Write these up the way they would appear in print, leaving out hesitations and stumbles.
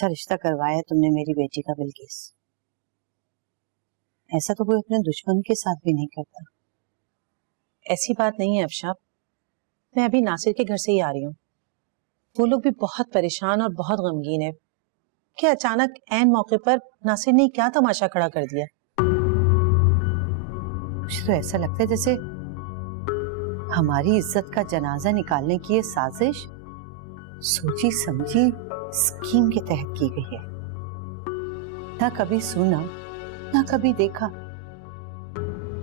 अच्छा रिश्ता करवाया तुमने मेरी बेटी का बिल्किस। ऐसा तो कोई अपने दुश्मन के साथ भी नहीं करता। ऐसी बात नहीं है अफशा, मैं अभी नासिर के घर से ही आ रही हूँ। वो लोग भी बहुत परेशान और बहुत गमगीन है कि अचानक ऐन मौके पर नासिर ने क्या तमाशा खड़ा कर दिया। मुझे तो ऐसा लगता है जैसे हमारी इज्जत का जनाजा निकालने की ये साजिश सोची समझी स्कीम के तहत की गई है। ना कभी सुना ना कभी देखा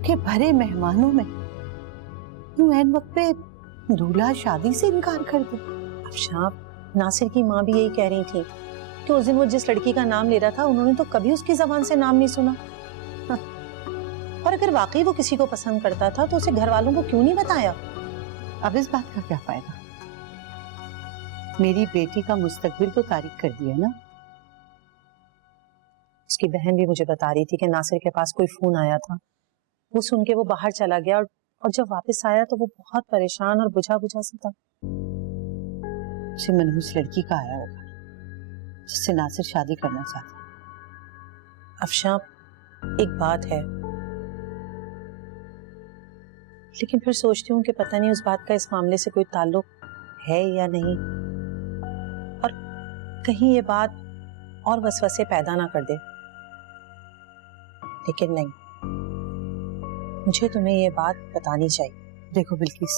कि भरे मेहमानों में यूं ऐन वक्त पे दूल्हा शादी से इनकार कर दे। अफशा, नासिर की माँ भी यही कह रही थी कि उस दिन वो जिस लड़की का नाम ले रहा था उन्होंने तो कभी उसकी जबान से नाम नहीं सुना। हाँ। और अगर वाकई वो किसी को पसंद करता था तो उसे घर वालों को क्यों नहीं बताया? अब इस बात का क्या फायदा? मेरी बेटी का मुस्तकबिल तो तारीख कर दिया ना। उसकी बहन भी मुझे बता रही थी कि नासिर के पास कोई फोन आया था, वो सुन के वो बाहर चला गया और जब वापस आया तो वो बहुत परेशान और बुझा बुझा सा था। उसे मनहूस लड़की का आया होगा जिससे नासिर शादी करना चाहता है। अफशा, एक बात है, लेकिन फिर सोचती हूँ कि पता नहीं उस बात का इस मामले से कोई ताल्लुक है या नहीं, और कहीं ये बात और वसवसे पैदा ना कर दे। लेकिन नहीं, मुझे तुम्हें ये बात बतानी चाहिए। देखो बिल्किस,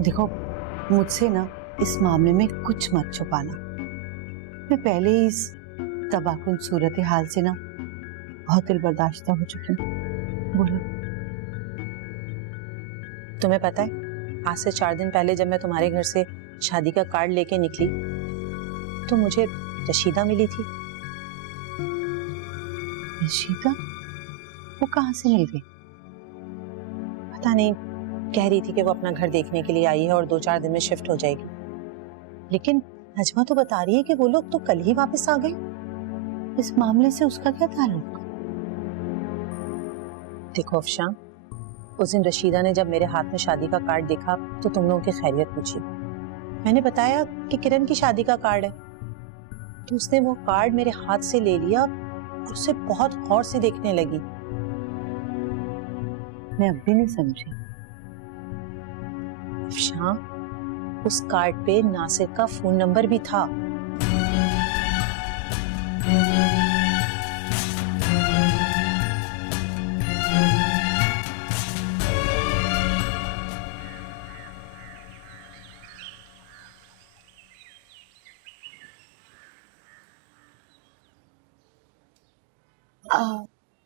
देखो मुझसे ना इस मामले में कुछ मत छुपाना। मैं पहले ही इस तबाहकुन सूरत हाल से ना बहुत दिल बर्दाश्त हो चुकी हूँ। बोलो। तुम्हें पता है, आज से 4 दिन पहले जब मैं तुम्हारे घर से शादी का कार्ड लेके निकली तो मुझे रशीदा मिली थी। रशीदा? वो कहाँ से मिल गई? पता नहीं, कह रही थी कि वो अपना घर देखने के लिए आई है और 2-4 दिन में शिफ्ट हो जाएगी। लेकिन नजमा तो बता रही है कि वो लोग तो कल ही वापस आ गए। इस मामले से उसका क्या ताल्लुक? देखो अफशा, उस दिन रशीदा ने जब मेरे हाथ में शादी का कार्ड देखा तो तुम लोगों की खैरियत पूछी। मैंने बताया कि किरण की शादी का कार्ड है, तो उसने वो कार्ड मेरे हाथ से ले लिया और उसे बहुत गौर से देखने लगी। मैं अब भी नहीं समझी। अफशा, उस कार्ड पे नासिर का फोन नंबर भी था।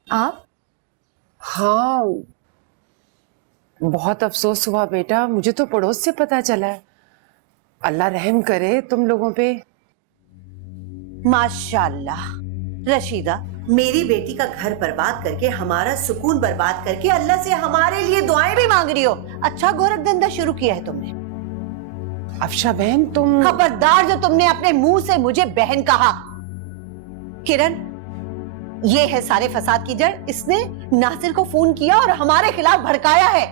आप? हाँ, बहुत अफसोस हुआ बेटा, मुझे तो पड़ोस से पता चला है। अल्लाह रहम करे तुम लोगों पे। माशाल्लाह, रशीदा मेरी बेटी का घर बर्बाद करके हमारा सुकून बर्बाद करके अल्लाह से हमारे लिए दुआएं भी मांग रही हो। अच्छा गोरख धंधा शुरू किया है तुमने। अफशा बहन तुम खबरदार जो तुमने अपने मुंह से मुझे बहन कहा। किरण, ये है सारे फसाद की जड़। इसने नासिर को फोन किया और हमारे खिलाफ भड़काया है।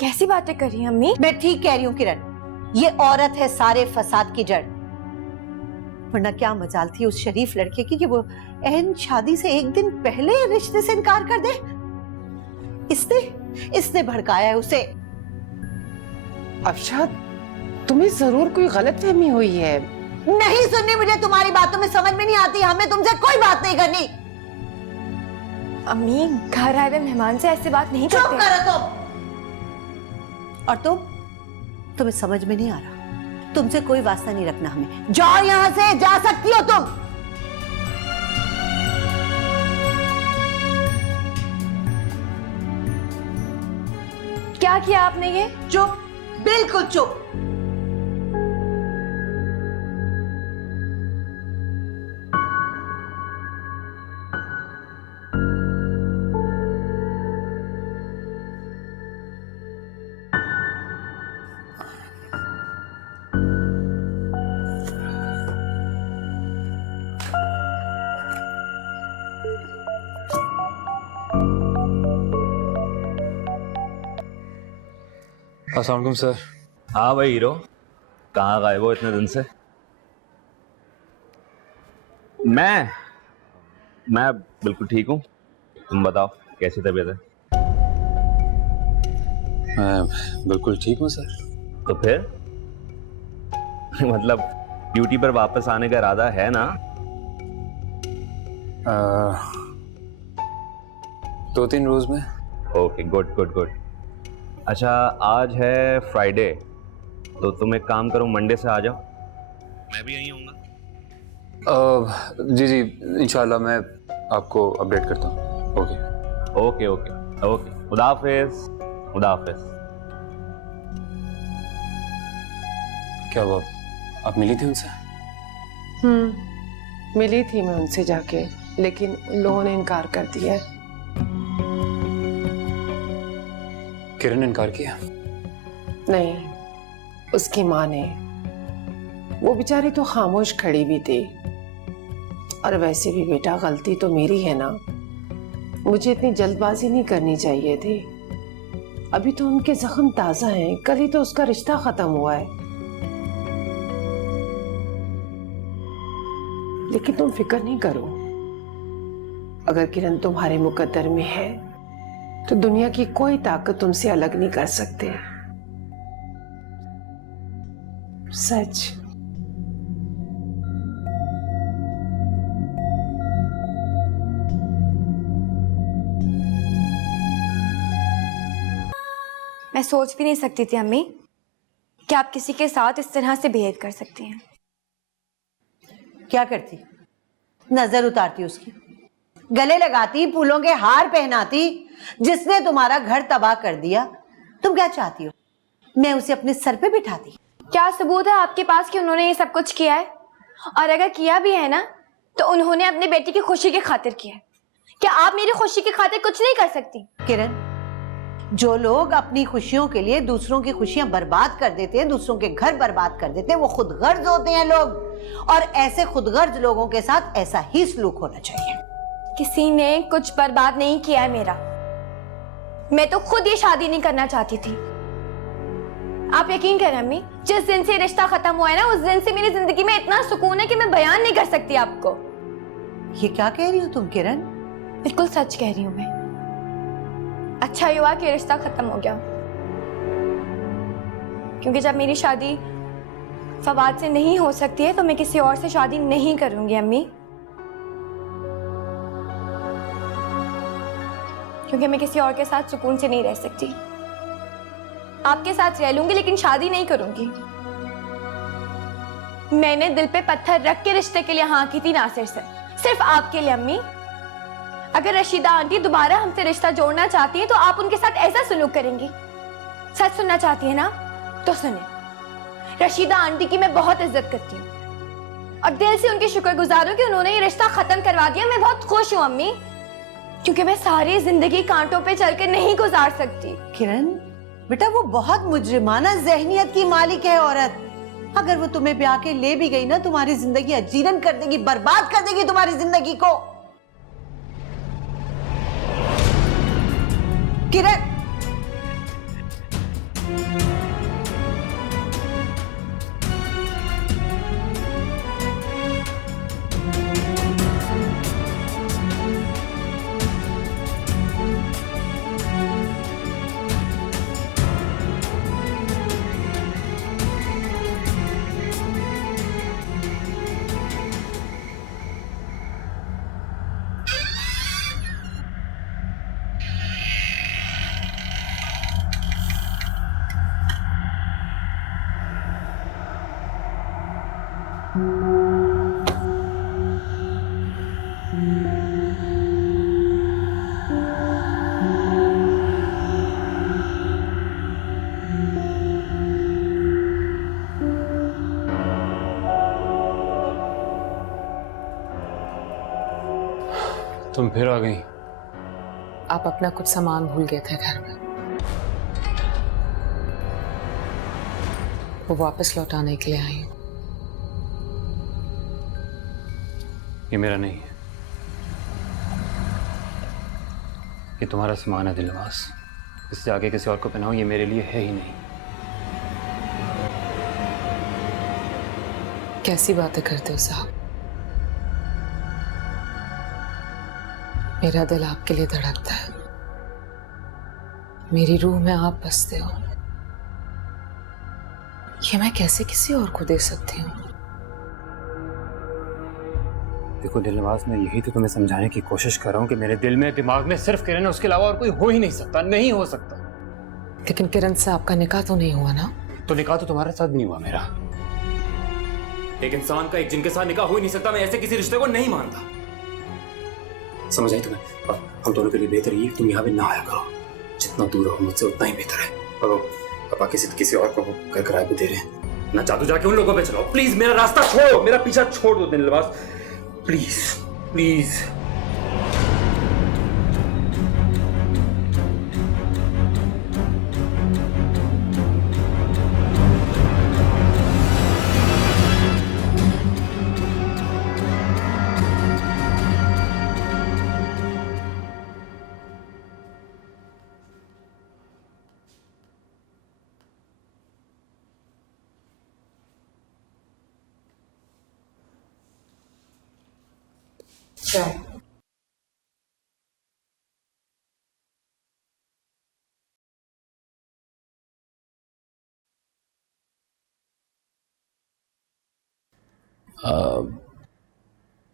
कैसी बातें कर रही हैं अम्मी? मैं ठीक कह रही हूँ किरण, ये औरत है सारे फसाद की जड़। वरना क्या मजाल थी उस शरीफ लड़के की कि वो एहन शादी से एक दिन पहले रिश्ते से इनकार कर दे। इसने भड़काया है उसे। अफशा, तुम्हें जरूर कोई गलतफहमी हुई है। नहीं सुननी मुझे तुम्हारी बातों में, समझ में नहीं आती। हमें तुमसे कोई बात नहीं करनी। अम्मी, घर आए हुए मेहमान से ऐसे बात नहीं चुप करते। करो तुम। और तुम्हें समझ में नहीं आ रहा? तुमसे कोई वास्ता नहीं रखना हमें। जाओ यहां से, जा सकती हो तुम। क्या किया आपने ये? चुप, बिल्कुल चुप। अस्सलाम वालेकुम सर। हाँ भाई हीरो, कहाँ गायब हो इतने दिन से? मैं बिल्कुल ठीक हूँ। तुम बताओ कैसी तबीयत है? मैं बिल्कुल ठीक हूँ सर। तो फिर मतलब ड्यूटी पर वापस आने का इरादा है ना? 2-3 रोज में। Okay, good good good. अच्छा, आज है फ्राइडे, तो तुम एक काम करो, मंडे से आ जाओ, मैं भी यहीं हूँगा। जी जी, इंशाल्लाह मैं आपको अपडेट करता हूँ। ओके ओके ओके ओके, खुदा हाफिज। खुदा हाफिज। क्या हुआ, आप मिली थी उनसे? मिली थी मैं उनसे जाके, लेकिन उन लोगों ने इनकार कर दिया है। किरण ने इनकार किया? नहीं, उसकी माँ ने। वो बेचारी तो खामोश खड़ी भी थी। और वैसे भी बेटा, गलती तो मेरी है ना, मुझे इतनी जल्दबाजी नहीं करनी चाहिए थी। अभी तो उनके जख्म ताजा हैं, कल ही तो उसका रिश्ता खत्म हुआ है। लेकिन तुम फिक्र नहीं करो, अगर किरण तुम्हारे मुकद्दर में है तो दुनिया की कोई ताकत तुमसे अलग नहीं कर सकते। सच। मैं सोच भी नहीं सकती थी अम्मी कि आप किसी के साथ इस तरह से बिहेव कर सकती हैं। क्या करती? नजर उतारती उसकी, गले लगाती, फूलों के हार पहनाती। जिसने तुम्हारा घर तबाह कर दिया, तुम क्या चाहती हो? मैं उसे अपने सर पे बिठाती? क्या सबूत है आपके पास कि उन्होंने ये सब कुछ किया है? और अगर किया भी है ना, तो उन्होंने अपनी बेटी की खुशी की खातिर किया है। क्या आप मेरी खुशी की खातिर कुछ नहीं कर सकती? किरण, जो लोग अपनी खुशियों के लिए दूसरों की खुशियां बर्बाद कर देते हैं, दूसरों के घर बर्बाद कर देते हैं, वो खुदगर्ज होते हैं लोग। और ऐसे खुदगर्ज लोगों के साथ ऐसा ही सलूक होना चाहिए। किसी ने कुछ बर्बाद नहीं किया है मेरा। मैं तो खुद ये शादी नहीं करना चाहती थी। आप यकीन करें अम्मी, जिस दिन से रिश्ता खत्म हुआ है ना, उस दिन से मेरी जिंदगी में इतना सुकून है कि मैं बयान नहीं कर सकती आपको। ये क्या कह रही हो तुम किरण? बिल्कुल सच कह रही हूं मैं। अच्छा ही हुआ कि रिश्ता खत्म हो गया, क्योंकि जब मेरी शादी फवाद से नहीं हो सकती है तो मैं किसी और से शादी नहीं करूंगी अम्मी। क्योंकि मैं किसी और के साथ सुकून से नहीं रह सकती। आपके साथ रह लूंगी लेकिन शादी नहीं करूंगी। मैंने दिल पे पत्थर रख के रिश्ते के लिए हाँ की थी नासिर से, सिर्फ आपके लिए अम्मी। अगर रशीदा आंटी दोबारा हमसे रिश्ता जोड़ना चाहती है तो आप उनके साथ ऐसा सलूक करेंगी? सच सुनना चाहती है ना, तो सुने। रशीदा आंटी की मैं बहुत इज्जत करती हूँ और दिल से उनकी शुक्रगुजार हूँ कि उन्होंने ये रिश्ता खत्म करवा दिया। मैं बहुत खुश हूँ अम्मी, क्योंकि मैं सारी जिंदगी कांटों पे चल के नहीं गुजार सकती। किरण बेटा, वो बहुत मुजरिमाना ज़हनियत की मालिक है औरत। अगर वो तुम्हें ब्याह के ले भी गई ना, तुम्हारी जिंदगी अजीरन कर देगी, बर्बाद कर देगी तुम्हारी जिंदगी को। किरण, तुम फिर आ गई? आप अपना कुछ सामान भूल गए थे घर में, वो वापस लौटाने के लिए आई हूँ। ये मेरा नहीं है, ये तुम्हारा सामान है दिलवास। इससे आगे किसी और को पहनाओ, ये मेरे लिए है ही नहीं। कैसी बातें करते हो साहब? मेरा दिल आपके लिए धड़कता है, मेरी रूह में आप बसते हो। ये मैं कैसे किसी और को दे सकती हूँ? देखो दिलनवाज, मैं यही तो तुम्हें समझाने की कोशिश कर रहा हूँ कि मेरे दिल में दिमाग में सिर्फ किरण है, उसके अलावा और कोई हो ही नहीं सकता, नहीं हो सकता। लेकिन किरण से आपका निकाह तो नहीं हुआ ना? तो निकाह तो तुम्हारे साथ नहीं हुआ मेरा। एक इंसान का एक जिन के साथ निकाह हो ही नहीं सकता। मैं ऐसे किसी रिश्ते को नहीं मानता। समझ आई तुम्हें? अब हम दोनों के लिए बेहतर ये तुम यहाँ पे ना आया करो। जितना दूर हो मुझसे उतना ही बेहतर है। और पापा किसी और को घर किराए पे दे रहे हैं ना, जादू जाके उन लोगों पे चलाओ। प्लीज मेरा रास्ता छोड़ो, मेरा पीछा छोड़ दो दिलनवाज, प्लीज प्लीज।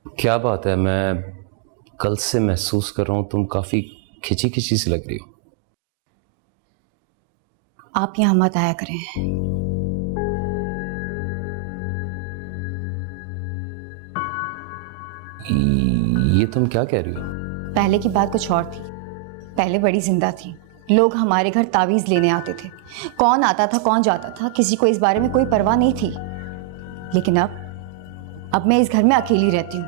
क्या बात है, मैं कल से महसूस कर रहा हूँ तुम काफी खिंची खिंची सी लग रही हो। आप यहाँ मत आया करें। ये तुम क्या कह रही हो? पहले की बात कुछ और थी। पहले बड़ी जिंदा थी, लोग हमारे घर तावीज़ लेने आते थे। कौन आता था कौन जाता था किसी को इस बारे में कोई परवाह नहीं थी। लेकिन अब मैं इस घर में अकेली रहती हूँ।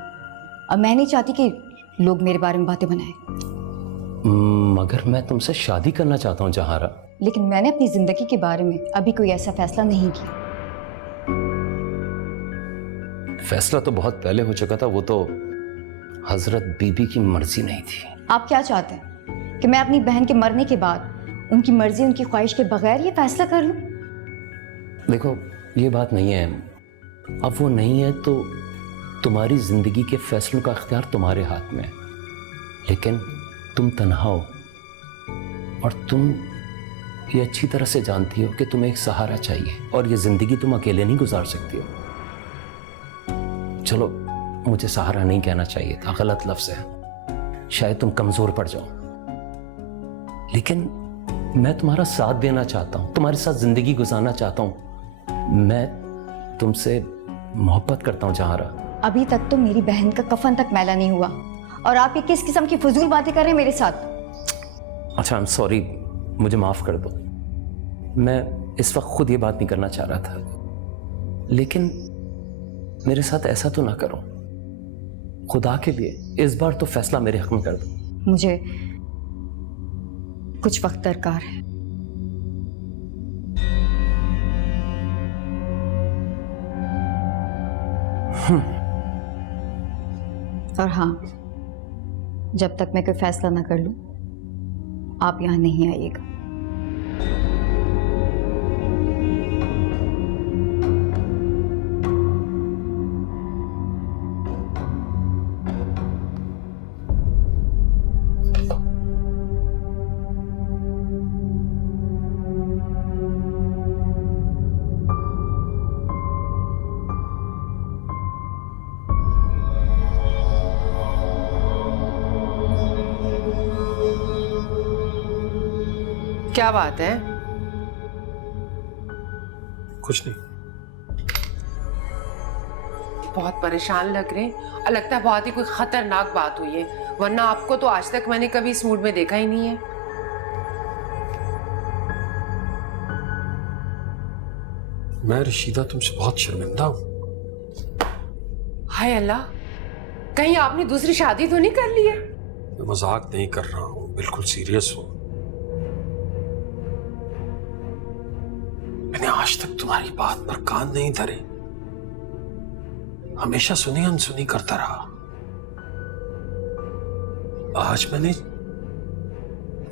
अब मैं नहीं चाहती कि लोग मेरे बारे में बातें बनाएं। मगर मैं तुमसे शादी करना चाहता हूँ जहारा। लेकिन मैंने अपनी जिंदगी के बारे में अभी कोई ऐसा फैसला नहीं किया। फैसला तो बहुत पहले हो चुका था, वो तो हजरत बीबी की मर्जी नहीं थी। आप क्या चाहते हैं कि मैं अपनी बहन के मरने के बाद उनकी मर्जी उनकी ख्वाहिश के बगैर ये फैसला कर लूं? देखो ये बात नहीं है, अब वो नहीं है तो तुम्हारी जिंदगी के फैसलों का इख्तियार तुम्हारे हाथ में है। लेकिन तुम तन्हा हो और तुम ये अच्छी तरह से जानती हो कि तुम्हें एक सहारा चाहिए और ये जिंदगी तुम अकेले नहीं गुजार सकती हो। चलो मुझे सहारा नहीं कहना चाहिए था, गलत लफ्ज है, शायद तुम कमजोर पड़ जाओ, लेकिन मैं तुम्हारा साथ देना चाहता हूं, तुम्हारे साथ जिंदगी गुजारना चाहता हूं। मैं तुमसे मोहब्बत करता हूं जहारा। अभी तक तो मेरी बहन का कफन तक मैला नहीं हुआ और आप ये किस किस्म की फजूल बातें कर रहे हैं मेरे साथ? अच्छा, आई एम सॉरी, मुझे माफ कर दो। मैं इस वक्त खुद ये बात नहीं करना चाह रहा था, लेकिन मेरे साथ ऐसा तो ना करो, खुदा के लिए इस बार तो फैसला मेरे हक में कर दो। मुझे कुछ वक्त दरकार है। और हाँ, जब तक मैं कोई फैसला ना कर लूं, आप यहां नहीं आइएगा। क्या बात है? कुछ नहीं। बहुत परेशान लग रहे हैं और लगता है बहुत ही कोई खतरनाक बात हुई है, वरना आपको तो आज तक मैंने कभी इस मूड में देखा ही नहीं है। मैं रशीदा तुमसे बहुत शर्मिंदा हूं। हाय अल्लाह, कहीं आपने दूसरी शादी तो नहीं कर ली है? मैं मजाक नहीं कर रहा हूं, बिल्कुल सीरियस हूं। मैंने आज तक तुम्हारी बात पर कान नहीं धरे, हमेशा सुनी अनसुनी करता रहा। आज मैंने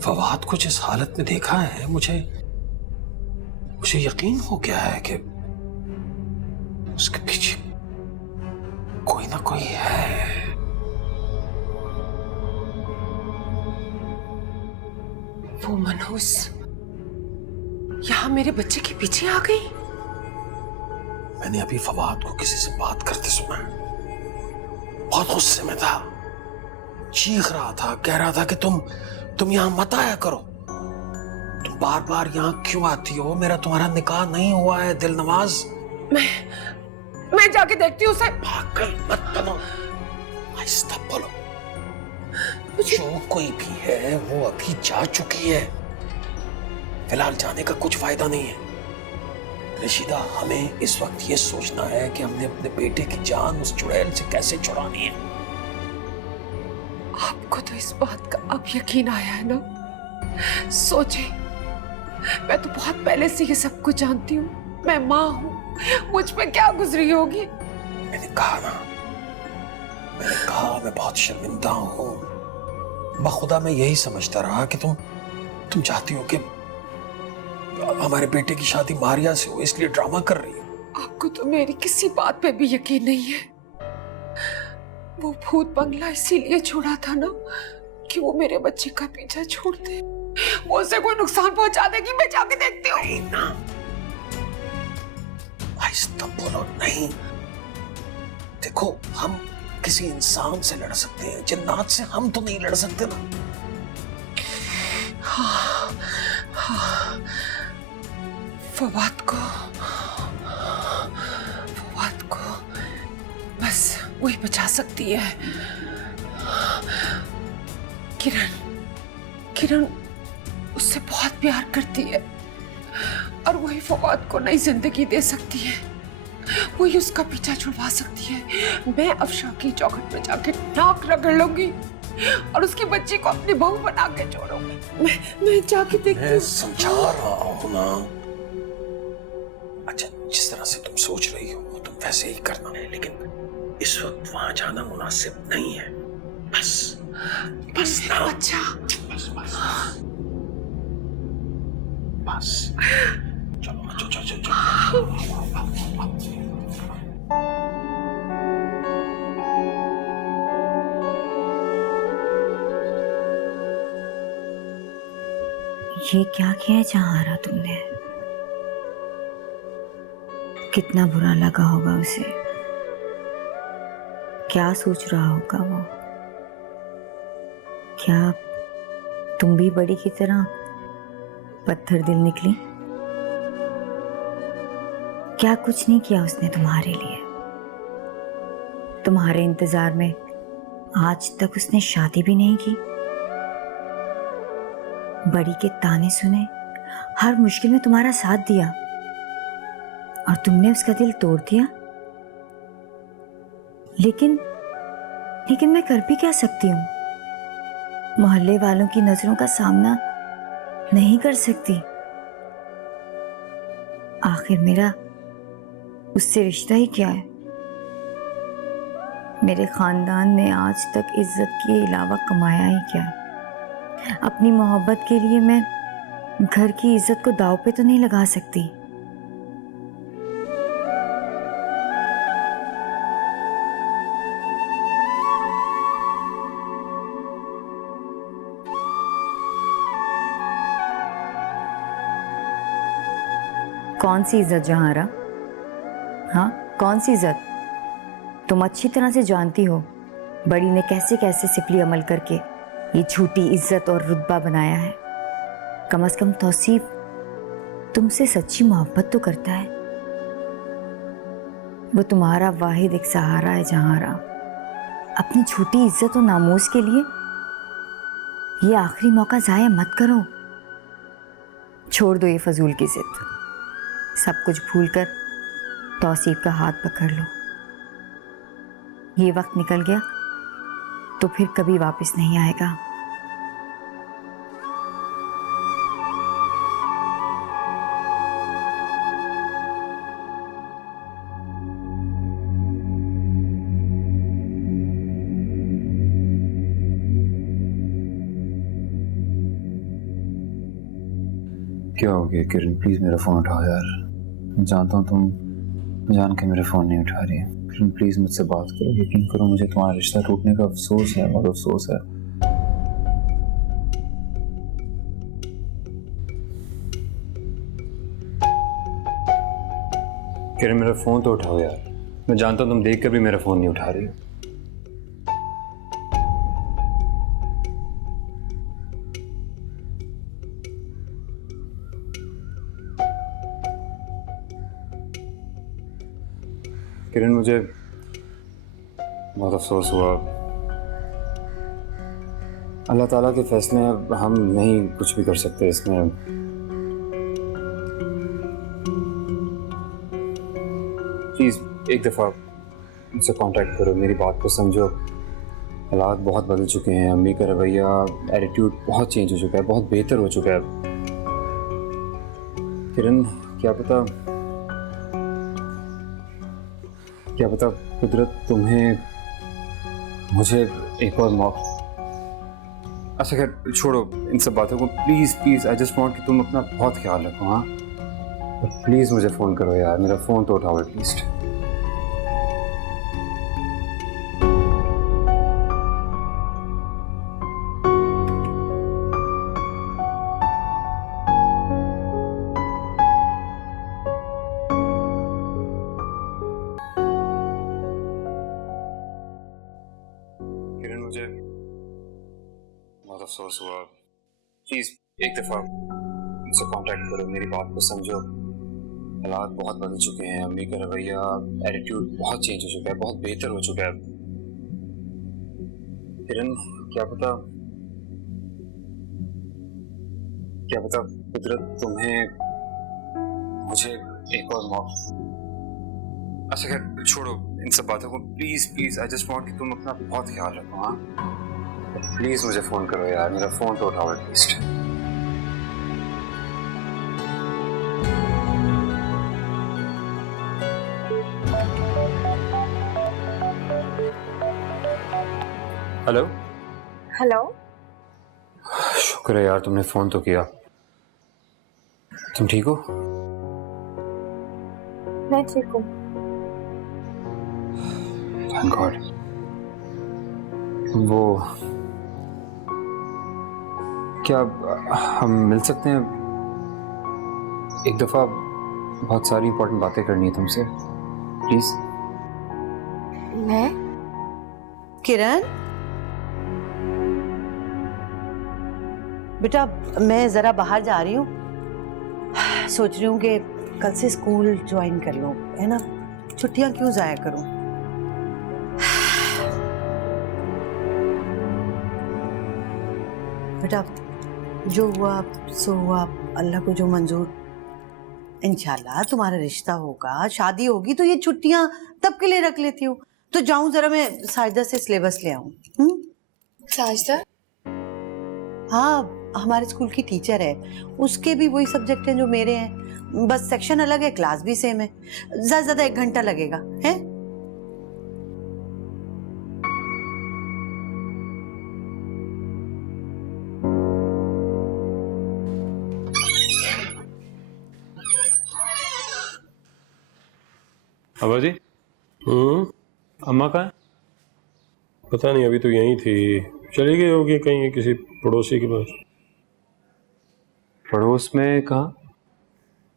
फवाद को जिस हालत में देखा है, मुझे यकीन हो गया है कि उसके पीछे कोई ना कोई है। वो मनहूस यहाँ मेरे बच्चे के पीछे आ गई। मैंने अभी फवाद को किसी से बात करते सुना। बहुत गुस्से में था, चीख रहा था, कह रहा था कि तुम यहाँ मत आया करो, तुम बार बार यहाँ क्यों आती हो, मेरा तुम्हारा निकाह नहीं हुआ है दिलनवाज। मैं जाके देखती हूँ उसे। पागल मत बनो, आहिस्ता बोलो। जो कोई भी है वो अभी जा चुकी है, फिलहाल जाने का कुछ फायदा नहीं है। रशीदा, हमें इस वक्त ये सोचना है कि हमने अपने बेटे की जान उस चुड़ैल से कैसे छुड़ानी है। आपको तो इस बात का अब यकीन आया है ना? सोचे, मैं तो बहुत पहले से ये सब कुछ जानती हूँ। मैं माँ हूँ, मुझ पे क्या गुजरी होगी। मैंने कहा मैं बहुत शर्मिंदा हूँ। बखुदा मैं यही समझता रहा कि तुम चाहती हो कि हमारे बेटे की शादी मारिया से हो, इसलिए ड्रामा कर रही हो। आपको तो मेरी किसी बात पे भी यकीन नहीं है। वो भूत बंगला इसीलिए छोड़ा था ना कि वो मेरे बच्चे का पीछा छोड़ दे, वो उसे कोई नुकसान पहुंचा देगी। मैं जाके देखती हूँ। नहीं ना, आहिस्ता बोलो। नहीं, देखो, हम किसी इंसान से लड़ सकते हैं, जिन्नात से हम तो नहीं लड़ सकते ना। फवाद को बस वही बचा सकती है। किरण उससे बहुत प्यार करती है और वही फवाद को नई जिंदगी दे सकती है, वही उसका पीछा छुड़वा सकती है। मैं अफशा की चौखट में जाके नाक रगड़ लूंगी और उसकी बच्ची को अपनी बहू बना के छोड़ूंगी। मैं जाके देखती हूँ। समझा रहा हूँ ना। अच्छा, जिस तरह से तुम सोच रही हो तुम वैसे ही करना है, लेकिन इस वक्त वहां जाना मुनासिब नहीं है। बस ना। अच्छा, बस चलो। ये क्या किया है जहारा तुमने? कितना बुरा लगा होगा उसे, क्या सोच रहा होगा वो? क्या तुम भी बड़ी की तरह पत्थर दिल निकली? क्या कुछ नहीं किया उसने तुम्हारे लिए? तुम्हारे इंतजार में आज तक उसने शादी भी नहीं की, बड़ी के ताने सुने, हर मुश्किल में तुम्हारा साथ दिया और तुमने उसका दिल तोड़ दिया। लेकिन मैं कर भी क्या सकती हूँ? मोहल्ले वालों की नजरों का सामना नहीं कर सकती। आखिर मेरा उससे रिश्ता ही क्या है? मेरे खानदान ने आज तक इज्जत के अलावा कमाया ही क्या? अपनी मोहब्बत के लिए मैं घर की इज्जत को दांव पे तो नहीं लगा सकती। कौन सी इज्जत जहारा? हाँ, कौन सी इज्जत? तुम अच्छी तरह से जानती हो बड़ी ने कैसे कैसे सिपली अमल करके ये झूठी इज्जत और रुतबा बनाया है। कम से कम तौसीफ तुमसे सच्ची मोहब्बत तो करता है। वो तुम्हारा वाहिद एक सहारा है जहारा। अपनी झूठी इज्जत और नामूस के लिए ये आखिरी मौका जाया मत करो। छोड़ दो ये फजूल की जिद, सब कुछ भूलकर तौसीफ का हाथ पकड़ लो। ये वक्त निकल गया तो फिर कभी वापस नहीं आएगा। क्या हो गया किरण? प्लीज मेरा फोन उठाओ यार। जानता हूँ तुम जान के मेरा फोन नहीं उठा रही है। किरण प्लीज मुझसे बात करो। यकीन करो मुझे तुम्हारा रिश्ता टूटने का अफसोस है, बहुत अफसोस है। किरण मेरा फोन तो उठाओ यार, मैं जानता हूँ तुम देख कर भी मेरा फोन नहीं उठा रही हो। किरण मुझे बहुत अफसोस हुआ, अल्लाह ताला के फैसले हैं, अब हम नहीं कुछ भी कर सकते इसमें। प्लीज एक दफा मुझसे कांटेक्ट करो, मेरी बात को समझो। हालात बहुत बदल चुके हैं, अम्मी का रवैया, एटीट्यूड बहुत चेंज हो चुका है, बहुत बेहतर हो चुका है। किरण क्या पता कुदरत तुम्हें मुझे एक और मौका। अच्छा खैर छोड़ो इन सब बातों को, please please I just want कि तुम अपना बहुत ख्याल रखो। हाँ प्लीज मुझे फोन करो यार, मेरा फोन तो उठाओ एटलीस्ट। किरण मुझे बहुत अफसोस हुआ, प्लीज एक दफा मुझसे कांटेक्ट करो, मेरी बात को समझो। हालात बहुत बदल चुके हैं, अम्मी का रवैया, एटीट्यूड बहुत चेंज हो चुका है, बहुत बेहतर हो चुका है। किरण क्या पता कुदरत तुम्हें मुझे एक और मौका। अच्छा खैर छोड़ो इन सब बातों को, please please I just want कि तुम अपना बहुत ख्याल रखो। हाँ प्लीज मुझे फोन करो यार, मेरा फोन तो उठाओ एटलीस्ट। Hello hello. शुक्र है यार तुमने फोन तो किया। तुम ठीक हो? मैं ठीक हूँ। Thank God. वो क्या हम मिल सकते हैं एक दफा? बहुत सारी इंपॉर्टेंट बातें करनी है तुमसे, प्लीज। मैं किरण बेटा, मैं जरा बाहर जा रही हूँ, सोच रही हूँ कि कल से स्कूल ज्वाइन कर लूँ, है ना? छुट्टियां क्यों जाया करूँ? बेटा जो हुआ सो हुआ, अल्लाह को जो मंजूर। इंशाल्लाह तुम्हारा रिश्ता होगा, शादी होगी तो ये छुट्टियां तब के लिए रख लेती हूँ। तो जाऊं जरा मैं साजिदा से सिलेबस ले आऊं। साजिदा? हाँ हमारे स्कूल की टीचर है, उसके भी वही सब्जेक्ट हैं जो मेरे हैं, बस सेक्शन अलग है, क्लास भी सेम है। ज्यादा से ज्यादा 1 घंटा लगेगा, है? अब्बा जी। अम्मा कहाँ है? पता नहीं, अभी तो यहीं थी, चली गई होगी कहीं किसी पड़ोसी के पास। पड़ोस में कहाँ?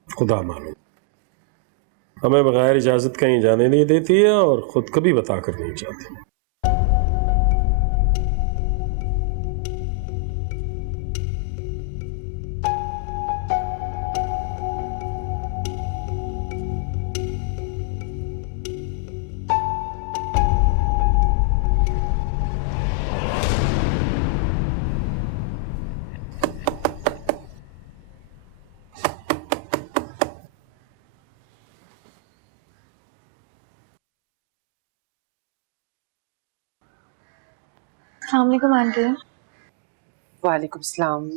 खुदा मालूम, हमें बगैर इजाजत कहीं जाने नहीं देती है और खुद कभी बता कर नहीं चाहती। अस्सलाम वालेकुम आंटी। वालेकुम सलाम।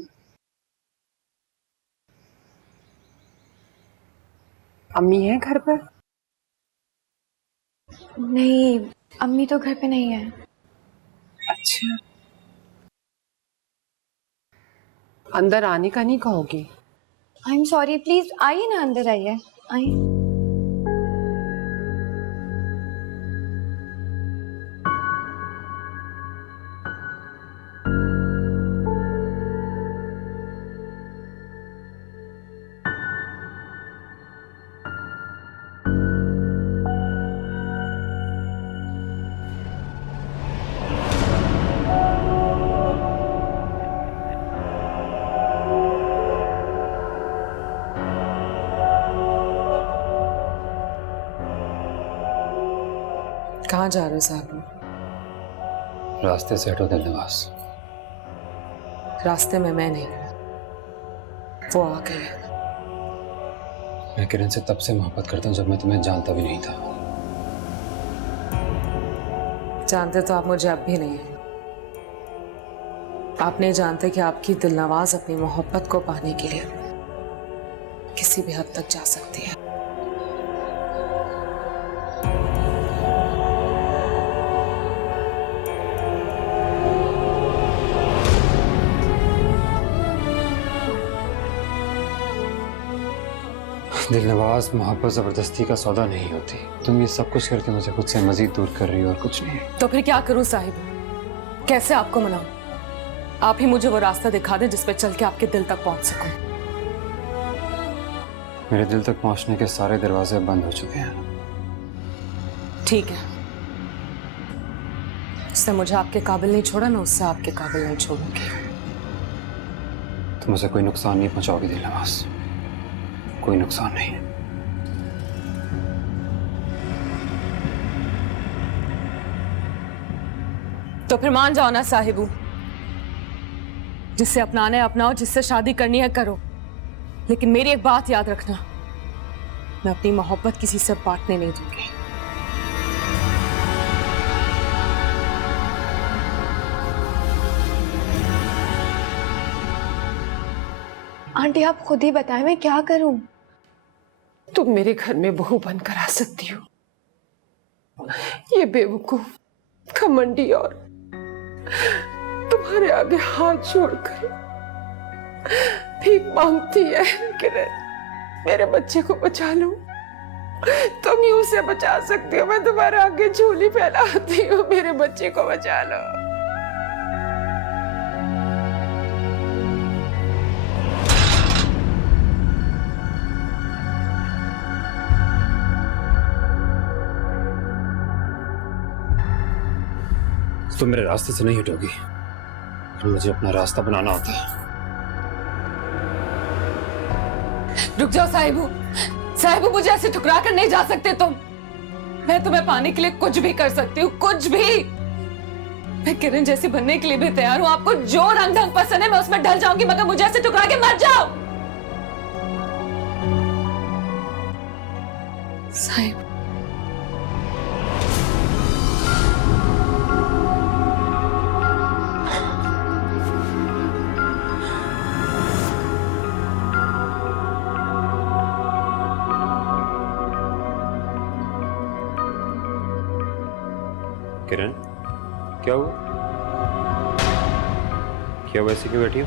अम्मी है घर पर? नहीं, अम्मी तो घर पे नहीं है। अच्छा, अंदर आने का नहीं कहोगी? आई एम सॉरी, प्लीज आइए ना, अंदर आइए, आइए। कहाँ जा रहे हो साहब? रास्ते से हटो दिलनवाज। रास्ते में मैं नहीं, वो आ गई है। मैं किरण से तब से मोहब्बत करता हूँ जब मैं तुम्हें जानता भी नहीं था। जानते तो आप मुझे अब भी नहीं है। आप नहीं जानते कि आपकी दिलनवाज अपनी मोहब्बत को पाने के लिए किसी भी हद तक जा सकती है। दिलनवाज, मोहब्बत जबरदस्ती का सौदा नहीं होती। तुम ये सब कुछ करके मुझे खुद से मजीद दूर कर रही हो और कुछ नहीं। तो फिर क्या करूं साहिब? कैसे आपको मनाऊं? आप ही मुझे वो रास्ता दिखा दें जिस पे चल के आपके दिल तक पहुंच सकूं। मेरे दिल तक पहुंचने के सारे दरवाजे बंद हो चुके हैं। ठीक है, उसने मुझे आपके काबिल नहीं छोड़ा, मैं उससे आपके काबिल नहीं छोड़ूंगी। तुम मुझे कोई नुकसान नहीं पहुंचाओगी दिलनवाज, कोई नुकसान नहीं। तो फिर मान जाओ ना साहिबू, जिससे अपनाना है अपनाओ, जिससे शादी करनी है करो, लेकिन मेरी एक बात याद रखना, मैं अपनी मोहब्बत किसी से बांटने नहीं दूंगी। आंटी आप खुद ही बताएं मैं क्या करूं? तुम मेरे घर में बहू बनकर आ सकती हो। ये बेवकूफ, घमंडी और तुम्हारे आगे हाथ जोड़कर भीख मांगती है किरण, मेरे बच्चे को बचा लो। तुम ही उसे बचा सकती हो। मैं तुम्हारे आगे झोली फैलाती हूँ, मेरे बच्चे को बचा लो। तुम मेरे रास्ते से नहीं हटोगी और मुझे अपना रास्ता बनाना होता है। रुक जाओ साहिबू, साहिबू मुझे ऐसे ठुकरा कर नहीं जा सकते तुम। मैं तुम्हें पाने के लिए कुछ भी कर सकती हूँ, कुछ भी। मैं किरण जैसी बनने के लिए भी तैयार हूँ। आपको जो रंग ढंग पसंद है मैं उसमें ढल जाऊंगी, मगर मुझे ऐसे ठुकरा के मत जाओ साहिब। किरण, क्या हुआ? क्या वैसे क्यों बैठी हो?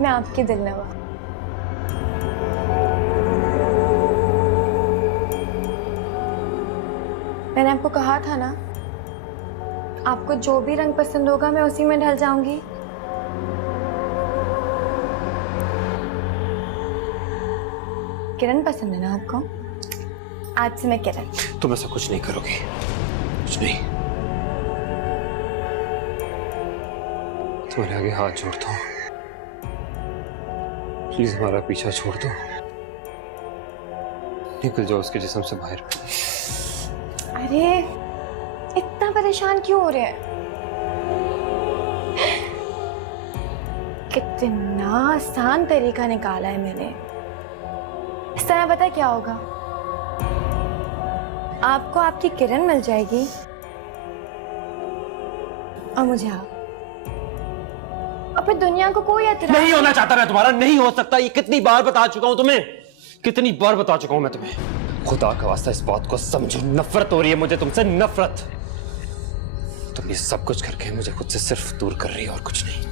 मैं आपकी दिलनवा। मैंने आपको कहा था ना, आपको जो भी रंग पसंद होगा मैं उसी में ढल जाऊंगी। किरण पसंद है ना आपको? आज से मैं किरण। तुम ऐसा कुछ नहीं करोगी, कुछ नहीं। तुम्हारे आगे हाथ जोड़ता हूँ, प्लीज हमारा पीछा छोड़ दो। निकल जाओ उसके जिस्म से बाहर। अरे इतना परेशान क्यों हो रहे हैं? कितना आसान तरीका निकाला है मैंने। इस तरह पता है क्या होगा? आपको आपकी किरण मिल जाएगी और मुझे आप, और फिर दुनिया को कोई एतराज नहीं होना चाहता मैं तुम्हारा, नहीं हो सकता। ये कितनी बार बता चुका हूं तुम्हें, कितनी बार बता चुका हूं मैं तुम्हें। खुदा का वास्ता इस बात को समझो, नफरत हो रही है मुझे तुमसे, नफरत। तुम ये सब कुछ करके मुझे खुद से सिर्फ दूर कर रही हो और कुछ नहीं।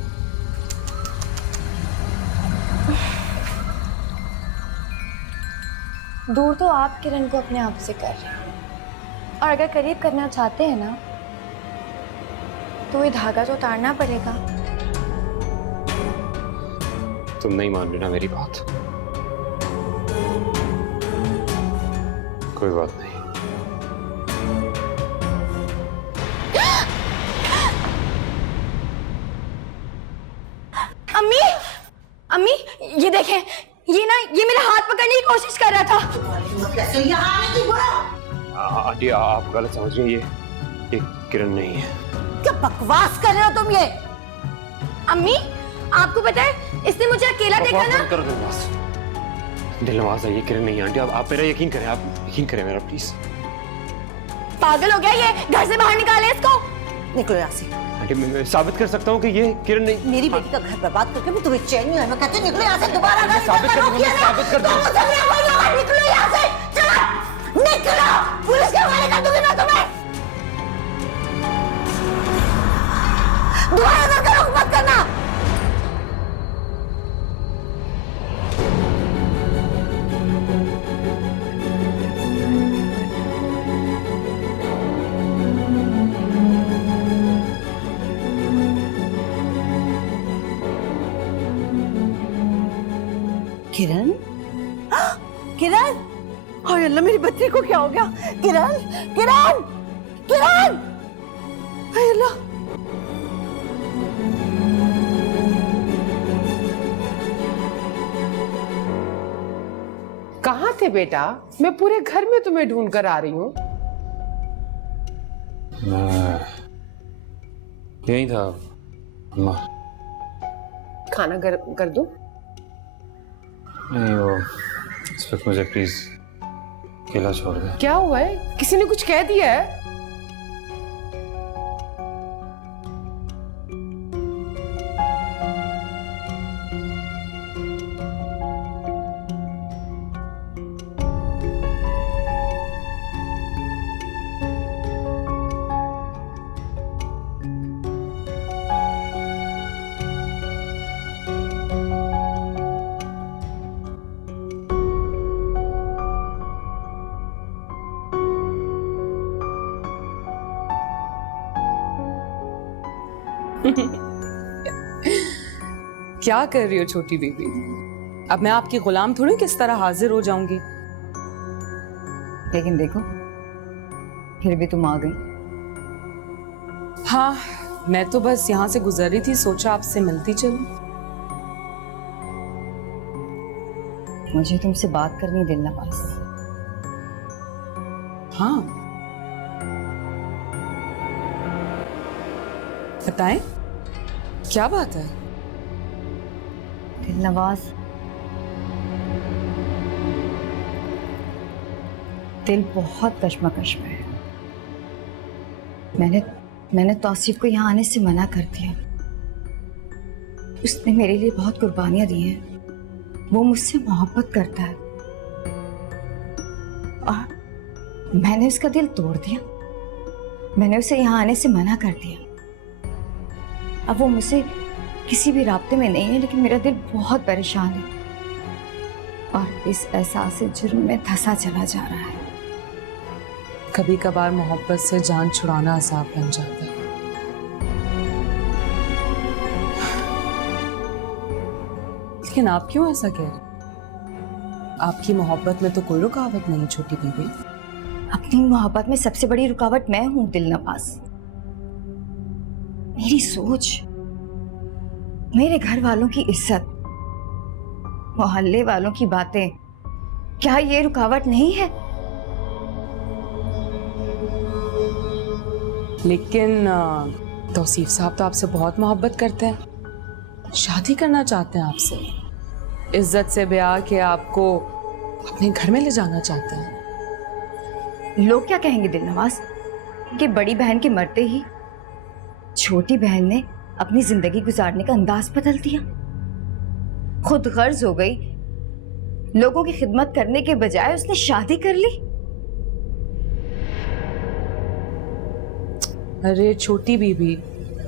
दूर तो आप किरण को अपने आप से कर रहे हैं, और अगर करीब करना चाहते हैं ना तो ये धागा तो उतारना पड़ेगा। तुम नहीं मान रही ना मेरी बात? कोई बात नहीं। अम्मी, अम्मी ये देखें, ये मेरा हाथ पकड़ने की कोशिश कर रहा था। आंटी आप गलत समझ रही हैं, ये किरण नहीं है। क्या बकवास कर रहे हो तुम ये? अम्मी आपको पता है इसने मुझे अकेला देखा ना। करो दिलनवाज है, ये किरण नहीं है। आंटी आप मेरा यकीन करें, आप यकीन करें मेरा प्लीज। पागल हो गया ये, घर से बाहर निकाले इसको। निकलो यहाँ से। आंटी मैं साबित कर सकता हूँ कि ये किरण नहीं। मेरी बेटी का घर बर्बाद करके भी तुम्हें चैन नहीं है। मैं कहती हूँ निकलो यहाँ से, दोबारा ना साबित कर दूंगा, साबित कर दूंगा। निकलो यहाँ से, चलो निकलो, पुलिस के हवाले कर दूंगी मैं तुम्हें। दोबारा ना करो, मत करना। किरण, किरण, हाय अल्लाह मेरी बच्ची को क्या हो गया? किरण, किरण, किरण, हाय अल्लाह। कहाँ थे बेटा? मैं पूरे घर में तुम्हें ढूंढ कर आ रही हूँ। यही था अम्मा। खाना गर्म कर दूं? नहीं, वो इस वक्त मुझे प्लीज अकेला छोड़ दे। क्या हुआ है? किसी ने कुछ कह दिया है? क्या कर रही हो छोटी बेबी? अब मैं आपकी गुलाम थोड़ी किस तरह हाजिर हो जाऊंगी। लेकिन देखो फिर भी तुम आ गई। हाँ, मैं तो बस यहाँ से गुजर रही थी, सोचा आपसे मिलती चलूं। मुझे तुमसे बात करनी है दिलनवाज। हाँ बताएं, क्या बात है? दिलनवाज, दिल बहुत कश्मकश में है। मैंने तौसीफ को यहाँ आने से मना कर दिया। उसने मेरे लिए बहुत कुर्बानियां दी हैं। वो मुझसे मोहब्बत करता है और मैंने उसका दिल तोड़ दिया। मैंने उसे यहाँ आने से मना कर दिया। अब वो मुझसे किसी भी राब्ते में नहीं है, लेकिन मेरा दिल बहुत परेशान है और इस एहसास जुर्म में धंसा चला जा रहा है। कभी कभार मोहब्बत से जान छुड़ाना अज़ाब बन जाता है। लेकिन आप क्यों ऐसा कह रहे? आपकी मोहब्बत में तो कोई रुकावट नहीं छोटी बीबी। अपनी मोहब्बत में सबसे बड़ी रुकावट मैं हूं दिलनवाज। मेरी सोच, मेरे घर वालों की इज्जत, मोहल्ले वालों की बातें, क्या ये रुकावट नहीं है? लेकिन तौसीफ साहब तो आपसे बहुत मोहब्बत करते हैं, शादी करना चाहते हैं आपसे, इज्जत से ब्याह के आपको अपने घर में ले जाना चाहते हैं। लोग क्या कहेंगे दिलनवाज कि बड़ी बहन के मरते ही छोटी बहन ने अपनी जिंदगी गुजारने का अंदाज बदल दिया, खुद गर्ज हो गई लोगों की खिदमत करने के बजाय उसने शादी कर ली। अरे छोटी बीबी,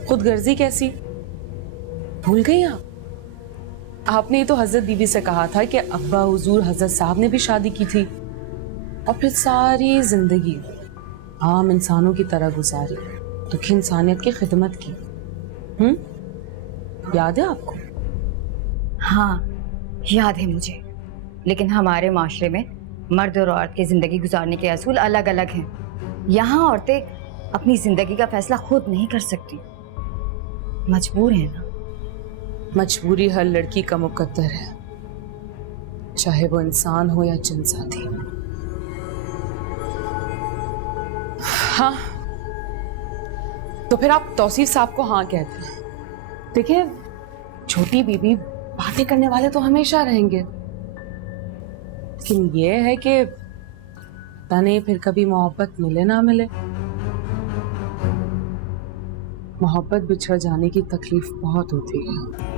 खुद गर्जी कैसी? भूल गई आप? आपने तो हजरत बीबी से कहा था कि अब्बा हुजूर हजरत साहब ने भी शादी की थी और फिर सारी जिंदगी आम इंसानों की तरह गुजारी, दुखी इंसानियत की खिदमत की। याद है आपको? हाँ याद है मुझे, लेकिन हमारे माशरे में मर्द और औरत की जिंदगी गुजारने के असूल अलग अलग हैं। यहाँ औरतें अपनी जिंदगी का फैसला खुद नहीं कर सकती, मजबूर है ना। मजबूरी हर लड़की का मुकद्दर है, चाहे वो इंसान हो या जिनसाथी। हाँ, तो फिर आप तौसीफ साहब को हाँ कहते हैं। देखिए छोटी बीबी, बातें करने वाले तो हमेशा रहेंगे, लेकिन ये है कि पता नहीं फिर कभी मोहब्बत मिले ना मिले। मोहब्बत बिछड़ जाने की तकलीफ बहुत होती है।